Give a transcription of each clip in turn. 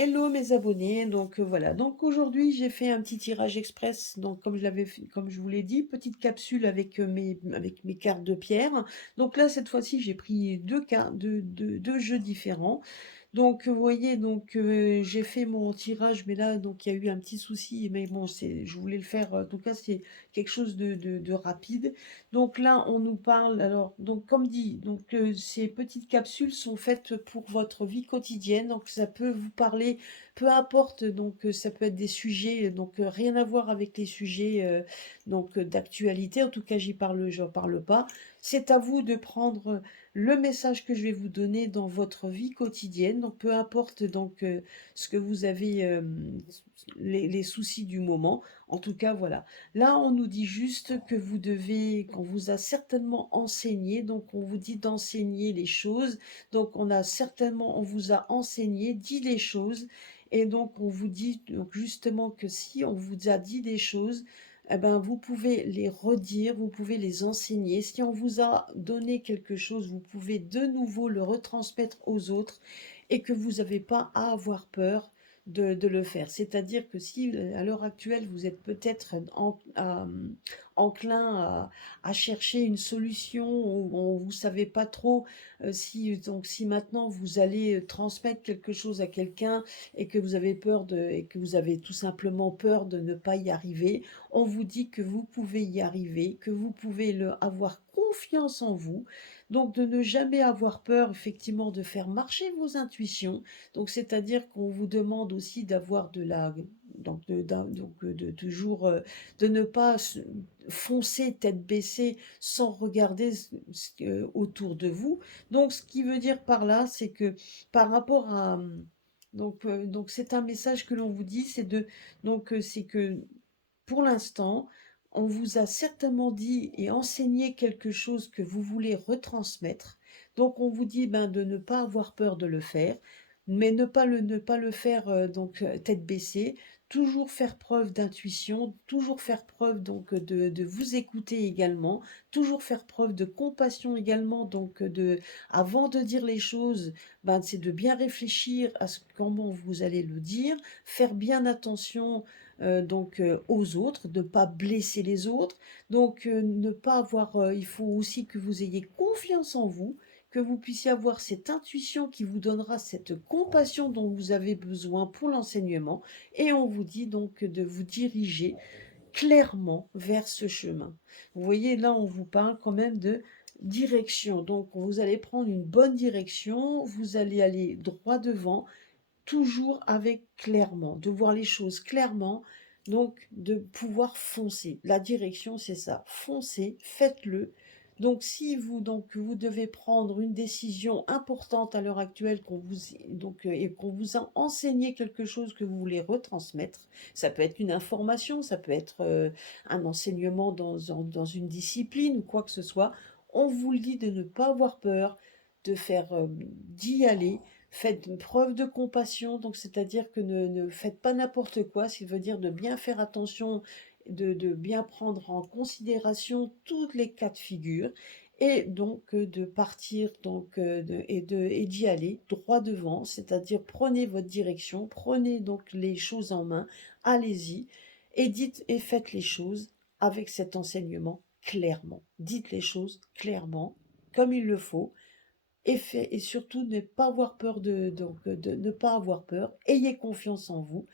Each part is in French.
Hello mes abonnés, donc voilà, donc aujourd'hui j'ai fait un petit tirage express, donc comme je vous l'ai dit, petite capsule avec, mes cartes de pierre. Donc là cette fois-ci j'ai pris 2 cartes, 2 jeux différents. Donc, vous voyez, donc, j'ai fait mon tirage, mais là, donc, il y a eu un petit souci, mais bon, je voulais le faire, en tout cas, c'est quelque chose de rapide. Donc là, on nous parle, alors, donc, comme dit, donc, ces petites capsules sont faites pour votre vie quotidienne, donc ça peut vous parler, peu importe, donc, ça peut être des sujets, donc, rien à voir avec les sujets, donc, d'actualité, en tout cas, j'en parle pas. C'est à vous de prendre le message que je vais vous donner dans votre vie quotidienne. Donc, peu importe donc ce que vous avez, les soucis du moment. En tout cas, voilà. Là, on nous dit juste que vous devez, qu'on vous a certainement enseigné. Donc, on vous dit d'enseigner les choses. Donc, on vous a enseigné, dit les choses. Et donc, on vous dit donc justement que si on vous a dit des choses, eh ben, vous pouvez les redire, vous pouvez les enseigner. Si on vous a donné quelque chose, vous pouvez de nouveau le retransmettre aux autres et que vous n'avez pas à avoir peur de le faire. C'est-à-dire que si à l'heure actuelle, vous êtes peut-être enclin à chercher une solution ou vous ne savez pas trop si maintenant vous allez transmettre quelque chose à quelqu'un et que vous avez et que vous avez tout simplement peur de ne pas y arriver, on vous dit que vous pouvez y arriver, que vous pouvez avoir confiance en vous, donc de ne jamais avoir peur effectivement de faire marcher vos intuitions. Donc c'est-à-dire qu'on vous demande aussi d'avoir de la de toujours de ne pas foncer tête baissée sans regarder autour de vous. Donc ce qui veut dire par là, c'est que par rapport à donc c'est un message que l'on vous dit, c'est que pour l'instant, on vous a certainement dit et enseigné quelque chose que vous voulez retransmettre. Donc on vous dit ben, de ne pas avoir peur de le faire, mais ne pas le faire tête baissée, toujours faire preuve d'intuition, toujours faire preuve de vous écouter également, toujours faire preuve de compassion également, avant de dire les choses, ben, c'est de bien réfléchir à comment vous allez le dire, faire bien attention aux autres, de ne pas blesser les autres. Donc, ne pas avoir, il faut aussi que vous ayez confiance en vous, que vous puissiez avoir cette intuition qui vous donnera cette compassion dont vous avez besoin pour l'enseignement. Et on vous dit donc de vous diriger clairement vers ce chemin. Vous voyez, là, on vous parle quand même de direction. Donc, vous allez prendre une bonne direction, vous allez aller droit devant, toujours avec clairement, de voir les choses clairement, donc de pouvoir foncer. La direction, c'est ça, foncez, faites-le. Donc si vous devez prendre une décision importante à l'heure actuelle et qu'on vous a enseigné quelque chose que vous voulez retransmettre, ça peut être une information, ça peut être un enseignement dans une discipline ou quoi que ce soit, on vous le dit de ne pas avoir peur, d'y aller. Faites preuve de compassion, donc c'est-à-dire que ne faites pas n'importe quoi, ce qui veut dire de bien faire attention, de bien prendre en considération toutes les cas de figure, et donc de partir et d'y aller droit devant, c'est-à-dire prenez votre direction, prenez donc les choses en main, allez-y, et dites et faites les choses avec cet enseignement clairement. Dites les choses clairement, comme il le faut, et surtout ne pas avoir peur de ne pas avoir peur, ayez confiance en vous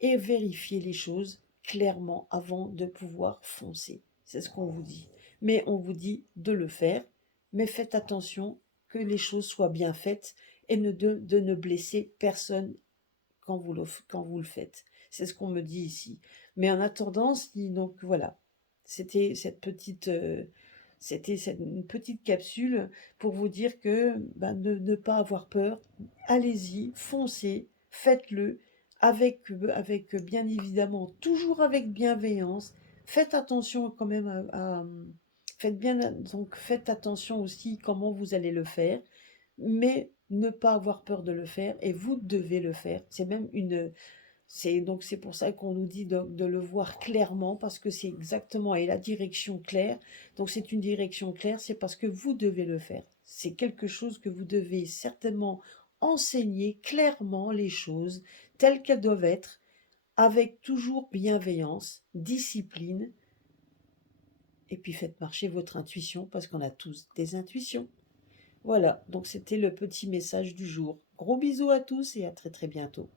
et vérifiez les choses clairement avant de pouvoir foncer. C'est ce qu'on vous dit. Mais on vous dit de le faire, mais faites attention que les choses soient bien faites et de ne blesser personne quand vous le faites. C'est ce qu'on me dit ici. Mais en attendant, donc voilà, c'était une petite capsule pour vous dire que ben, ne pas avoir peur, allez-y, foncez, faites-le avec bien évidemment, toujours avec bienveillance. Faites attention quand même faites attention aussi comment vous allez le faire, mais ne pas avoir peur de le faire et vous devez le faire. C'est pour ça qu'on nous dit de le voir clairement parce que c'est exactement et la direction claire. Donc c'est une direction claire, c'est parce que vous devez le faire. C'est quelque chose que vous devez certainement enseigner clairement les choses telles qu'elles doivent être, avec toujours bienveillance, discipline, et puis faites marcher votre intuition parce qu'on a tous des intuitions. Voilà, donc c'était le petit message du jour. Gros bisous à tous et à très très bientôt.